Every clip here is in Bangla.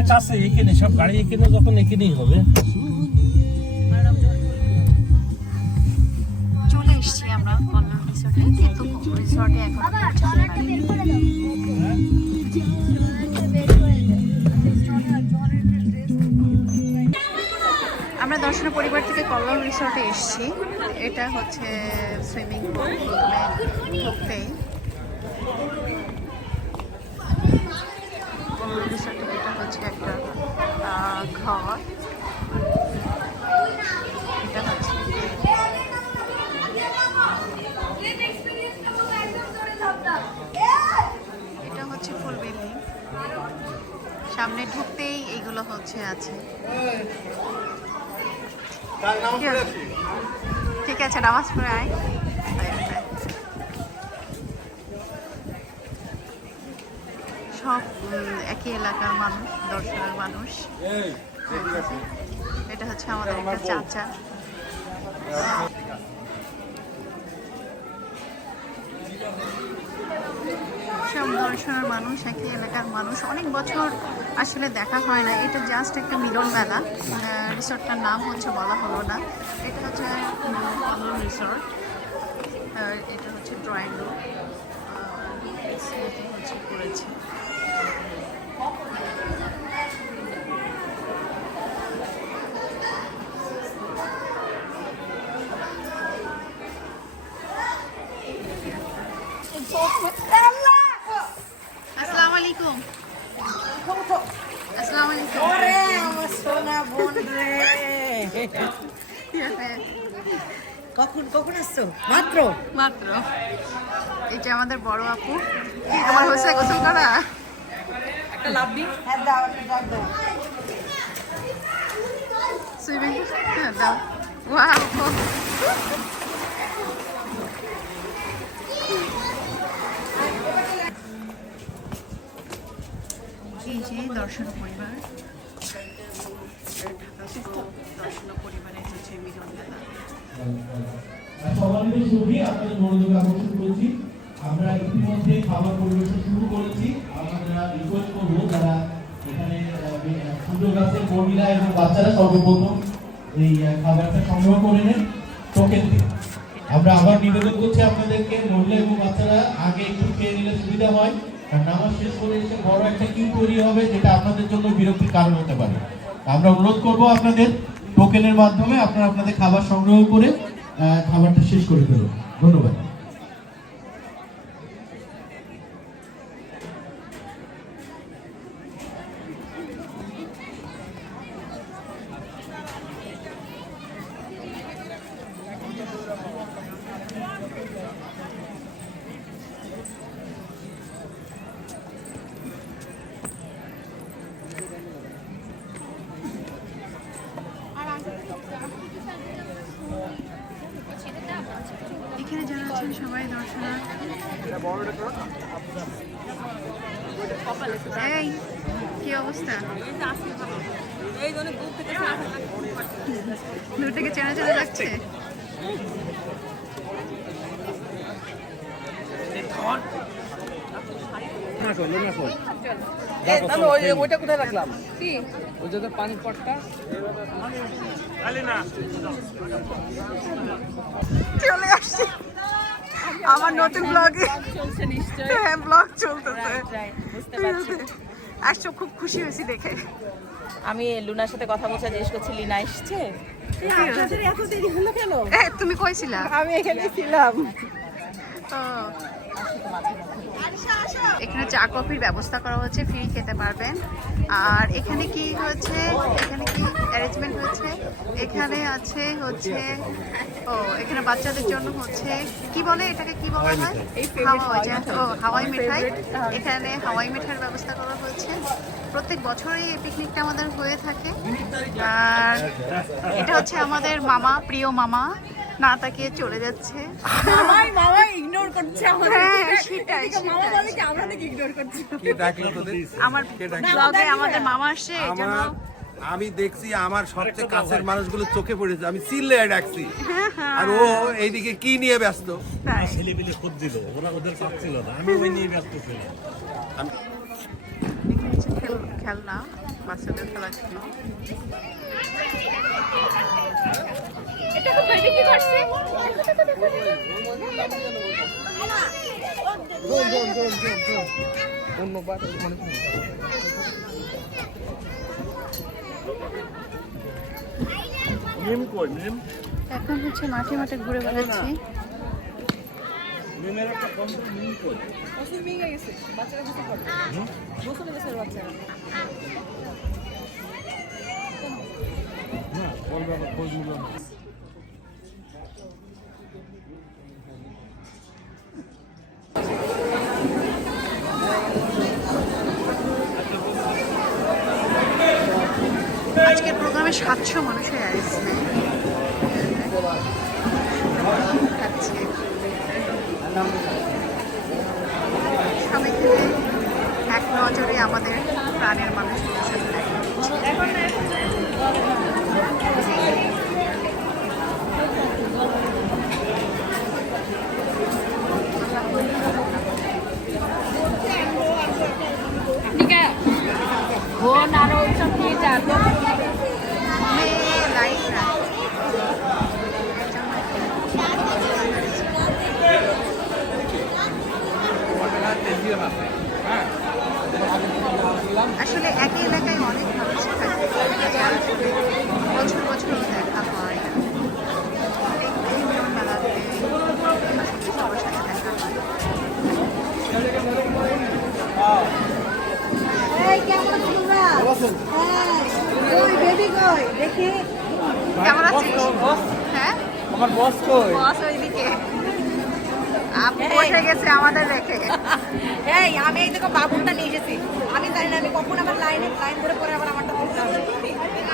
তো কাছে এখানে সব গাড়ি এখানে যখন এখানেই হবে। চলে এসেছি আমরা কল্যাণ রিসোর্টে, কিন্তু রিসোর্টে এখন আমরা দর্শনা পরিবার থেকে কল্যাণ রিসোর্টে এসেছি। এটা হচ্ছে সুইমিং পুল, প্রথমে ঢুকতেই কল্যাণ রিসোর্টে এটা হচ্ছে একটা ঘর। এটা হচ্ছে এটা হচ্ছে ফুল বিল্ডিং। সামনে ঢুকতেই এইগুলো হচ্ছে আছে। ঠিক আছে, নামাজ পড়ে আয়। সব একই এলাকার মানুষ, দর্শনের মানুষ। এটা হচ্ছে আমাদের একটা চাচা। সব দর্শনের মানুষ, একই এলাকার মানুষ। অনেক বছর আসলে দেখা হয় না। এটা জাস্ট একটা মিলন মেলা। রিসোর্টটার নাম হচ্ছে বলা হলো না। এটা হচ্ছে রিসোর্ট, এটা হচ্ছে ড্রয়িং রুম হচ্ছে করেছে। আসসালামু আলাইকুম। আসসালামু আলাইকুম। ওরে আমার সোনা বোন রে, কখন আসছো? মাত্র মাত্র। এটা আমাদের বড় আপু। কি তোমার হয়েছে গোসল করা? একটা লাভ দি। হ্যাঁ দাও, একটা দাও। সুইমিং দাও। ওয়াও, এই যে দর্শন পরিবার, দর্শন পরিবারের হচ্ছে মিলন মেলা। সবার ছবি আপনাদের মনোযোগ আকর্ষণ করেছি। আমরা ইতিমধ্যে খাবার পরিবেশন শুরু করেছি। আমরা রিকোয়েস্ট করবো যারা এখানে সুযোগ আছে, মহিলা এবং বাচ্চারা সর্বপ্রথম এই খাবারটা সংগ্রহ করে নেন টোকেন দিয়ে। আমরা আবার নিবেদন করছি আপনাদেরকে, মহিলা এবং বাচ্চারা আগে একটু খেয়ে নিলে সুবিধা হয়, আর নামাজ শেষ করে এসে বড় একটা কিউ তৈরি হবে, যেটা আপনাদের জন্য বিরক্তির কারণ হতে পারে। আমরা অনুরোধ করবো আপনাদের টোকেনের মাধ্যমে আপনারা আপনাদের খাবার সংগ্রহ করে খাবারটা শেষ করে ফেলুন। ধন্যবাদ। এখানে যারা আছেন সবাই দর্শনা। এই কি অবস্থা? দূর থেকে চেনা চেনা লাগছে। ওইটা কোথায় রাখলাম? ওই যে পানির পটটা চলে আসছি আমার নতুন ব্লগে। হ্যাঁ, ব্লগ চলতেছে। আসছো, খুব খুশি হয়েছি দেখে। আমি লুনার সাথে কথা বলতে জিজ্ঞেস করছি, লিনা এসছে? এত দেরি হলো কেন? তুমি কইছিলা? আমি এখানে ছিলাম। এখানে চা কফির ব্যবস্থা করা হচ্ছে, ফ্রি খেতে পারবেন। আর এখানে কি হয়েছে, এখানে কি অ্যারেঞ্জমেন্ট হয়েছে, এখানে আছে হচ্ছে এখানে বাচ্চাদের জন্য হচ্ছে কি বলে এটাকে, কি বলা হয়, হাওয়াই মিঠাই। এখানে হাওয়াই মিঠাইয়ের ব্যবস্থা করা হয়েছে। প্রত্যেক বছরই এই পিকনিকটা আমাদের হয়ে থাকে। আর এটা হচ্ছে আমাদের মামা, প্রিয় মামা না তাকিয়ে চলে যাচ্ছে। মামা ইগনোর করছে আমাদের। হ্যাঁ, সেটাই। মামা বলে কি আমরা নাকি ইগনোর করছি? কে ডাকলো তোদের? আমার ব্লগে আমাদের মামা আসছে, এই জন্য আমি দেখছি আমার সবচেয়ে কাছের মানুষগুলো চোখে পড়েছে, আমি চিল্লে ডাকছি, আর ও এইদিকে কি নিয়ে ব্যস্ত। তাই। ছেলেপিলে খোঁজ দিল, ওরা ওদের পাচ্ছিল না, আমি ওই নিয়ে ব্যস্ত ছিলাম। খেলনা বাচ্চাদের খেলার জন্য। এখন হচ্ছে মাঠে মাঠে ঘুরে বেড়াচ্ছি। আজকের প্রোগ্রামে 700 মানুষের অ্যারেস্ট নেয়। সব এখানে এক নজরে আমাদের প্রাণের মানুষগুলোর সাথে দেখা হচ্ছে। ফোন আরো ওইসব নিয়ে যাবো। আসলে একই এলাকায় অনেক মানুষ থাকে যারা বছর বছর দেখা হয়, বিভিন্ন মেলাতে সবার সাথে দেখা হয়। কেমন আছিস? হ্যাঁ, আমার বস কই? বস ওইদিকে আপু বসে গেছে আমাদের রেখে। এই আমি এই দেখো বাবুটা নিয়ে এসেছি। আমি জানি না আমি কখন আবার লাইন ধরে পরে আবার আমারটা বলতে হবে।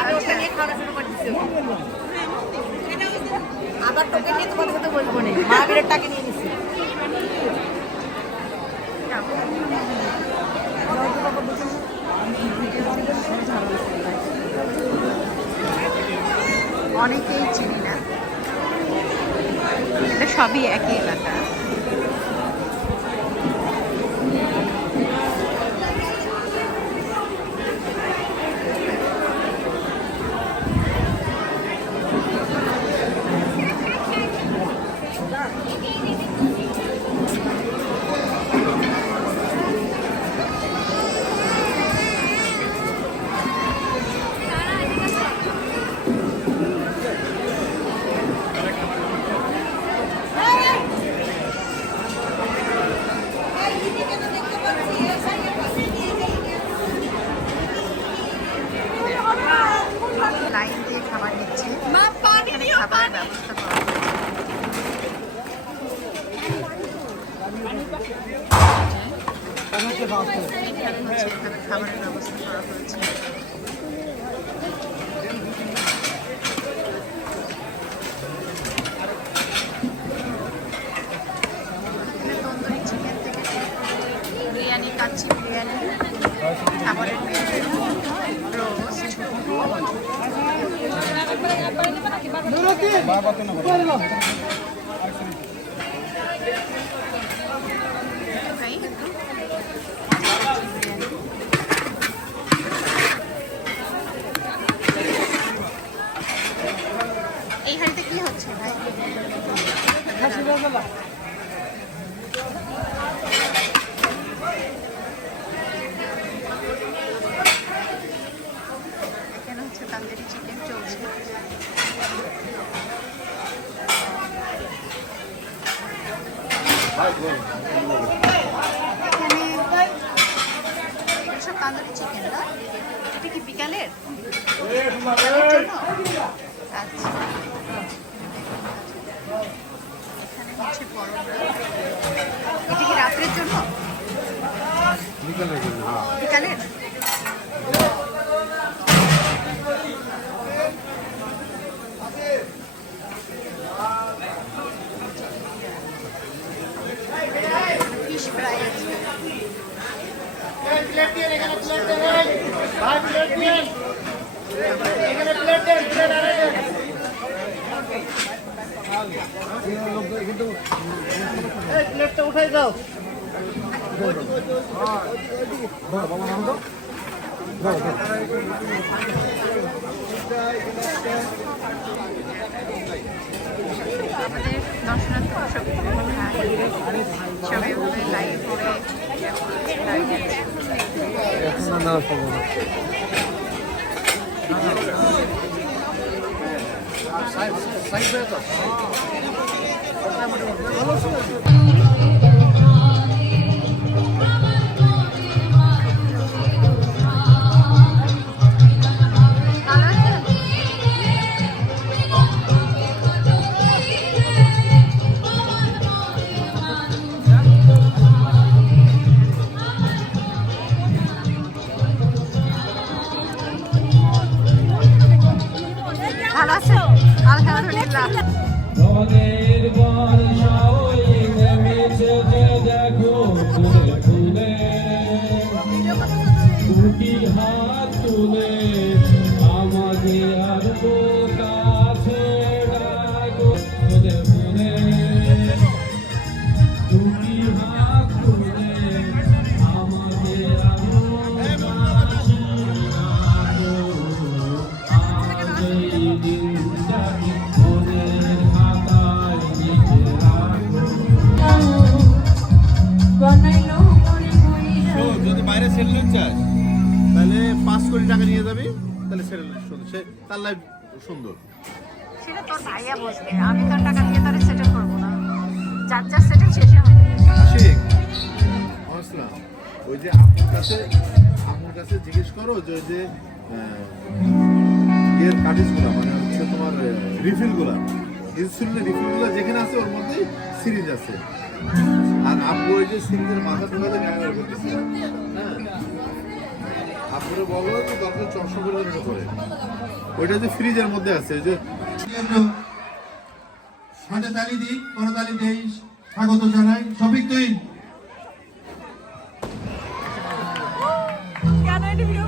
আমি ওটা নিয়ে খাওয়া শুরু করে দিচ্ছি। আবার তোকে নিয়ে তোমার কথা বলবো না। মা বেরের টাকা নিয়ে নিচ্ছি। অনেকেই চিনি না, এটা সবই একই এলাকা। লাইন দিয়ে খাবার নিচ্ছে, এখানে খাবারের ব্যবস্থা করা হয়েছে। এখানে খাবারের ব্যবস্থা করা হয়েছে। তন্দুরি চিকেন থেকে বিরিয়ানি, কাচ্চি বিরিয়ানি, খাবারের মেনু, রোস্ট, এই হাড়িতে কি হচ্ছে ভাই? এখানে হচ্ছে তান্দুরি চিকেন চলছে। এখানে এগুলো সব তান্দুরি চিকেন না? এটা কি বিকালের জন্য? আচ্ছা, এখানে হচ্ছে পরোটা। এটা কি রাত্রের জন্য? বিকালের? ফিশ ফ্রাই আছে। প্লেটটা উঠাই দাও। আমাদের দর্শনার্থী ছবি উঠে লাইভ করে এখন না সম্ভব না। ভালো আছে? ভালো আছে আলহামদুলিল্লাহ। রোদের বর্ষায় নেমেছে যে দেখো ফুলে ফুলে, দুটি হাত তুলে আমাকে আর কাছে ডাকো ফুলে ফুলে, দুটি হাত তুলে আমাকে আর কাছে ডাকো, আজ এই দিনটাকে মনের খাতায় লিখে রাখো। যদি বাইরে সেটেলমেন্ট চাস তাহলে 5 কোটি টাকা নিয়ে যাবি, তাহলে সেটেলমেন্ট সুন্দর, সে তার লাইফ সুন্দর। সেটা তোর ভাইয়া বসবে, আমি তোর টাকা দিয়ে তারে সেটেল করবো না। যার যার সেটেল শেষে হবে। আশিক, আসলাম ওই যে আপনার কাছে জিজ্ঞেস করো যে ওই যে ইয়ের কার্টিজগুলো মানে হচ্ছে তোমার রিফিলগুলো, ইনসুলিনের রিফিলগুলো যেখানে আছে ওর মধ্যেই সিরিজ আছে। আর আপু ওই যে সিরিজের মাথা ঢোকাতে ক্যামেরা করতেছে, হ্যাঁ আপনারা বলো যে দরকার 400 করে ওইটা যে ফ্রিজের মধ্যে আছে ওই যে হাতে তালি দিই, করতালি দেই, স্বাগত জানাই। শফিক তুই কেন এটা ভিডিও